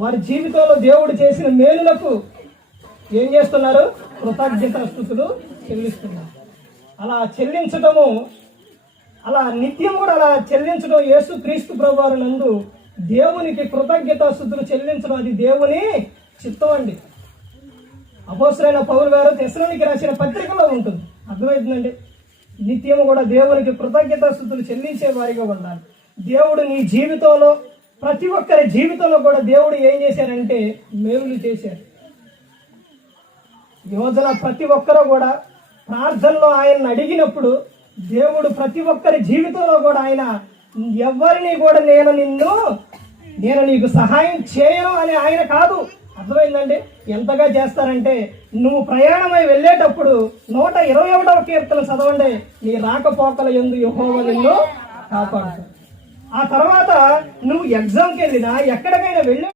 వారి జీవితంలో దేవుడు చేసిన మేలులకు ఏం చేస్తున్నారు? కృతజ్ఞతాస్తుతులు చెల్లిస్తున్నారు. అలా చెల్లించటము, అలా నిత్యం కూడా అలా చెల్లించడం, యేసు క్రీస్తు ప్రభువారి నందు దేవునికి కృతజ్ఞతాస్తుతులు చెల్లించడం అది దేవుని చిత్తం అండి. అపోస్తలుడైన పౌలు గారు తెస్సలోనికీ రాసిన పత్రికలో ఉంటుంది. అర్థమవుతుందండి? నిత్యం కూడా దేవునికి కృతజ్ఞతాస్తుతులు చెల్లించే వారిగా ఉండాలి. దేవుడు నీ జీవితంలో, ప్రతి ఒక్కరి జీవితంలో కూడా దేవుడు ఏం చేశారంటే మేలులు చేశారు. యోజన ప్రతి ఒక్కరూ కూడా ప్రార్థనలో ఆయన్ని అడిగినప్పుడు దేవుడు ప్రతి ఒక్కరి జీవితంలో కూడా ఆయన ఎవరిని కూడా నేను నీకు సహాయం చేయను అని ఆయన కాదు. అర్థమైందండి? ఎంతగా చేస్తారంటే, నువ్వు ప్రయాణమై వెళ్ళేటప్పుడు 121వ కీర్తన చదవండి. నీ రాకపోకల యందు యెహోవా నిన్ను కాపాడుతాడు. ఆ తర్వాత నువ్వు ఎగ్జామ్కి వెళ్ళినా, ఎక్కడికైనా వెళ్ళి